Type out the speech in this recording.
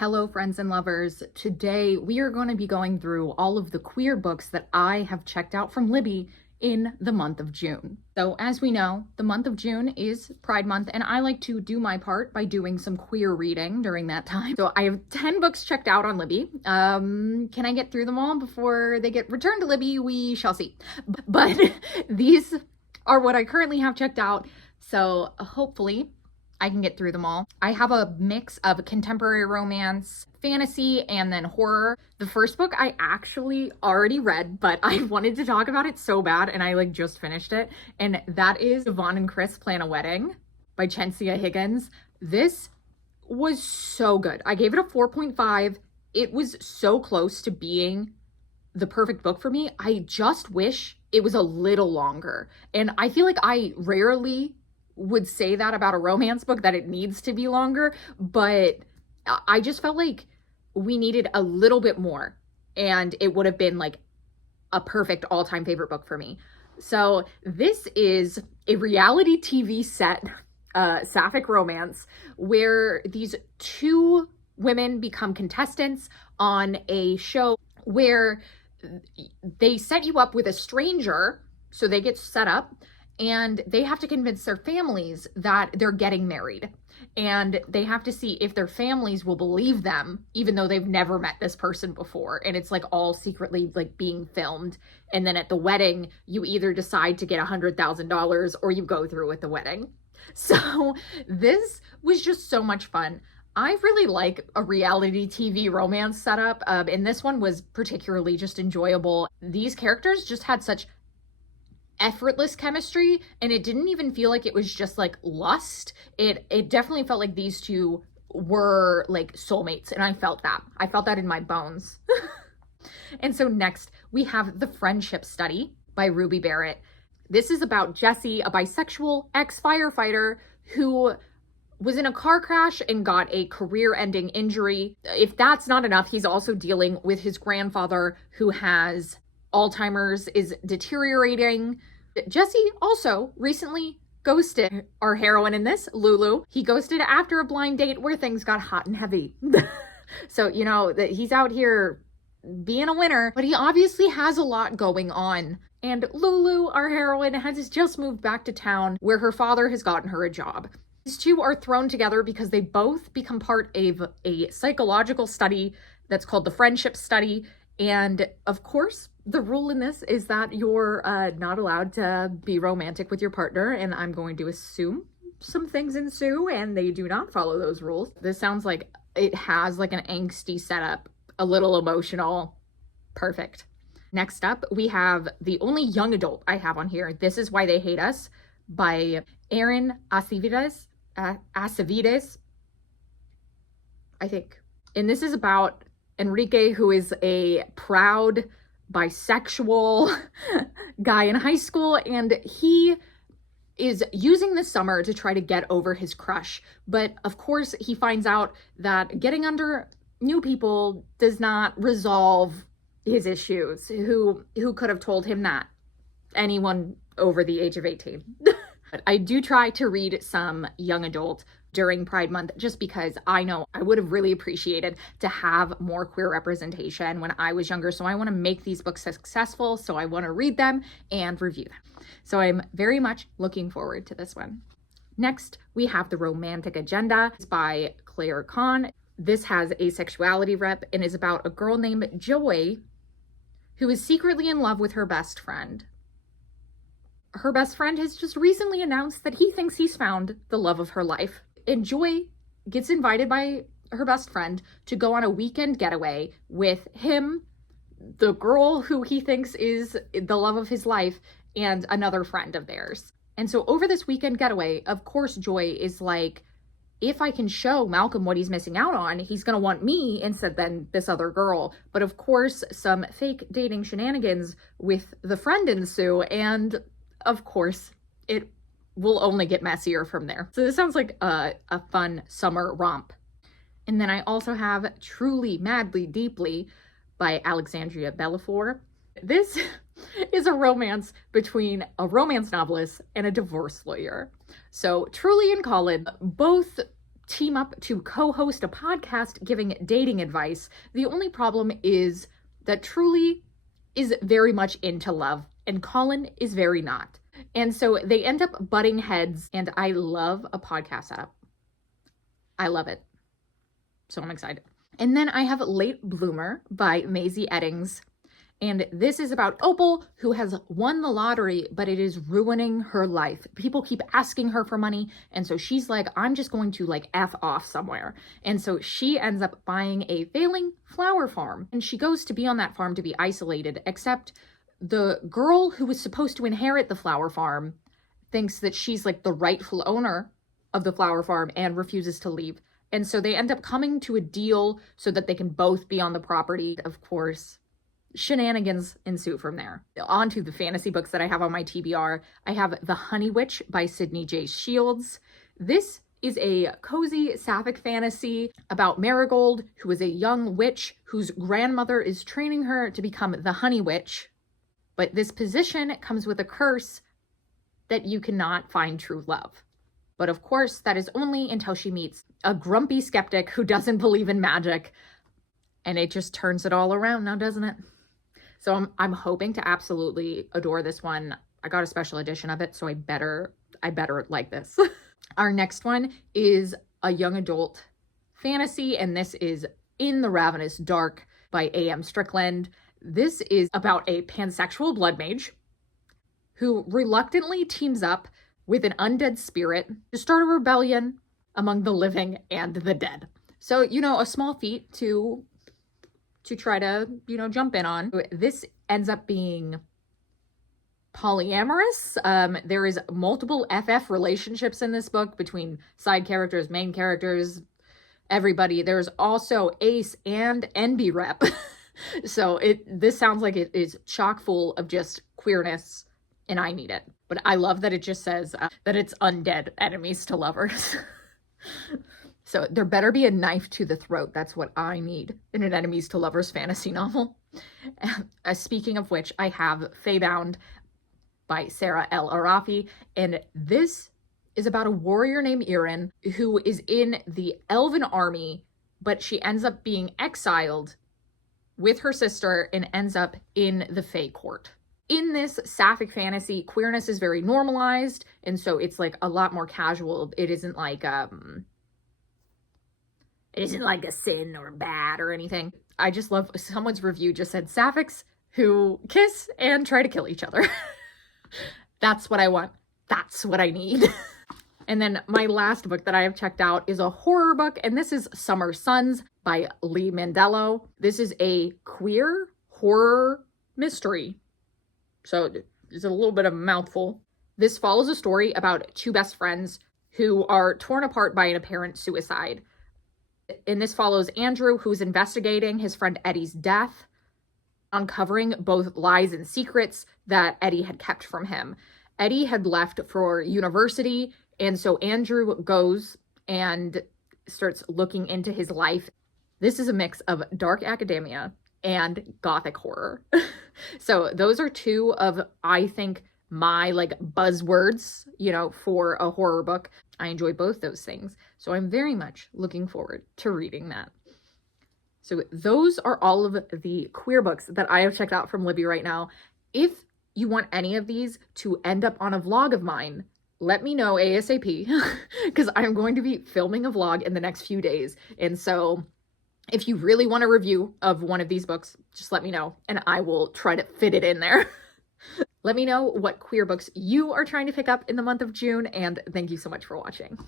Hello, friends and lovers. Today we are going to be going through all of the queer books that I have checked out from Libby in the month of June. So as we know, the month of June is Pride Month, and I like to do my part by doing some queer reading during that time. So I have 10 books checked out on Libby. Can I get through them all before they get returned to Libby? We shall see. But these are what I currently have checked out. So hopefully I can get through them all. I have a mix of contemporary romance, fantasy, and then horror. The first book I actually already read, but I wanted to talk about it so bad, and I just finished it. And that is Yvonne and Chris Plan a Wedding by Chensia Higgins. This was so good. I gave it a 4.5. It was so close to being the perfect book for me. I just wish it was a little longer. And I feel like I rarely would say that about a romance book, that it needs to be longer, but I just felt like we needed a little bit more, and it would have been like a perfect all-time favorite book for me. So this is a reality TV set sapphic romance where these two women become contestants on a show where they set you up with a stranger, so they get set up and they have to convince their families that they're getting married. And they have to see if their families will believe them, even though they've never met this person before. And it's all secretly being filmed. And then at the wedding, you either decide to get $100,000 or you go through with the wedding. So this was just so much fun. I really like a reality TV romance setup. And this one was particularly just enjoyable. These characters just had such effortless chemistry, and it didn't even feel like it was just lust. It definitely felt like these two were soulmates, and I felt that in my bones. And so next we have The Friendship Study by Ruby Barrett. This is about Jesse, a bisexual ex-firefighter who was in a car crash and got a career-ending injury. If that's not enough, he's also dealing with his grandfather who has Alzheimer's, is deteriorating. Jesse also recently ghosted our heroine in this, Lulu. He ghosted after a blind date where things got hot and heavy. So, that he's out here being a winner, but he obviously has a lot going on. And Lulu, our heroine, has just moved back to town where her father has gotten her a job. These two are thrown together because they both become part of a psychological study that's called the Friendship Study. And of course, the rule in this is that you're not allowed to be romantic with your partner, and I'm going to assume some things ensue, and they do not follow those rules. This sounds like it has an angsty setup, a little emotional. Perfect. Next up, we have the only young adult I have on here. This Is Why They Hate Us by Erin Acevides, I think. And this is about Enrique, who is a proud bisexual guy in high school, and he is using this summer to try to get over his crush. But of course, he finds out that getting under new people does not resolve his issues. Who could have told him that? Anyone over the age of 18. But I do try to read some young adult during Pride Month, just because I know I would have really appreciated to have more queer representation when I was younger. So I want to make these books successful. So I want to read them and review them. So I'm very much looking forward to this one. Next, we have The Romantic Agenda. It's by Claire Kahn. This has a sexuality rep and is about a girl named Joy who is secretly in love with her best friend. Her best friend has just recently announced that he thinks he's found the love of her life. And Joy gets invited by her best friend to go on a weekend getaway with him, the girl who he thinks is the love of his life, and another friend of theirs. And so over this weekend getaway, of course, Joy is like, if I can show Malcolm what he's missing out on, he's going to want me instead than this other girl. But of course, some fake dating shenanigans with the friend ensue, and of course, it will only get messier from there. So this sounds like a fun summer romp. And then I also have Truly, Madly, Deeply by Alexandria Bellafour. This is a romance between a romance novelist and a divorce lawyer. So Truly and Colin, both team up to co-host a podcast giving dating advice. The only problem is that Truly is very much into love and Colin is very not. And so they end up butting heads, and I love a podcast setup. I love it. So I'm excited. And then I have Late Bloomer by Maisie Eddings. And this is about Opal, who has won the lottery, but it is ruining her life. People keep asking her for money. And so she's like, I'm just going to like F off somewhere. And so she ends up buying a failing flower farm. And she goes to be on that farm to be isolated, except the girl who was supposed to inherit the flower farm thinks that she's like the rightful owner of the flower farm and refuses to leave. And so they end up coming to a deal so that they can both be on the property. Of course, shenanigans ensue from there. On to the fantasy books that I have on my TBR. I have The Honey Witch by Sydney J. Shields. This is a cozy sapphic fantasy about Marigold, who is a young witch whose grandmother is training her to become the Honey Witch. But this position comes with a curse that you cannot find true love. But of course, that is only until she meets a grumpy skeptic who doesn't believe in magic. And it just turns it all around now, doesn't it? So I'm hoping to absolutely adore this one. I got a special edition of it, so I better like this. Our next one is a young adult fantasy, and this is In the Ravenous Dark by A.M. Strickland. This is about a pansexual blood mage who reluctantly teams up with an undead spirit to start a rebellion among the living and the dead. So, a small feat to try to, jump in on. This ends up being polyamorous. There is multiple FF relationships in this book between side characters, main characters, everybody. There's also Ace and NB rep. So this sounds like it is chock full of just queerness, and I need it. But I love that it just says that it's undead enemies to lovers. So there better be a knife to the throat. That's what I need in an enemies to lovers fantasy novel. Speaking of which, I have Feybound by Sarah L. Arafi. And this is about a warrior named Erin who is in the Elven army, but she ends up being exiled with her sister and ends up in the Fey court. In this sapphic fantasy, queerness is very normalized, and so it's like a lot more casual. It isn't like a sin or bad or anything. I just love someone's review just said sapphics who kiss and try to kill each other. That's what I want. That's what I need. And then my last book that I have checked out is a horror book, and this is Summer Suns by Lee Mandello. This is a queer horror mystery. So it's a little bit of a mouthful. This follows a story about two best friends who are torn apart by an apparent suicide. And this follows Andrew, who's investigating his friend Eddie's death, uncovering both lies and secrets that Eddie had kept from him. Eddie had left for university, and so Andrew goes and starts looking into his life. This is a mix of dark academia and gothic horror. So those are two of, I think, my buzzwords, for a horror book. I enjoy both those things. So I'm very much looking forward to reading that. So those are all of the queer books that I have checked out from Libby right now. If you want any of these to end up on a vlog of mine, let me know ASAP, because I'm going to be filming a vlog in the next few days. And so if you really want a review of one of these books, just let me know and I will try to fit it in there. Let me know what queer books you are trying to pick up in the month of June, and thank you so much for watching.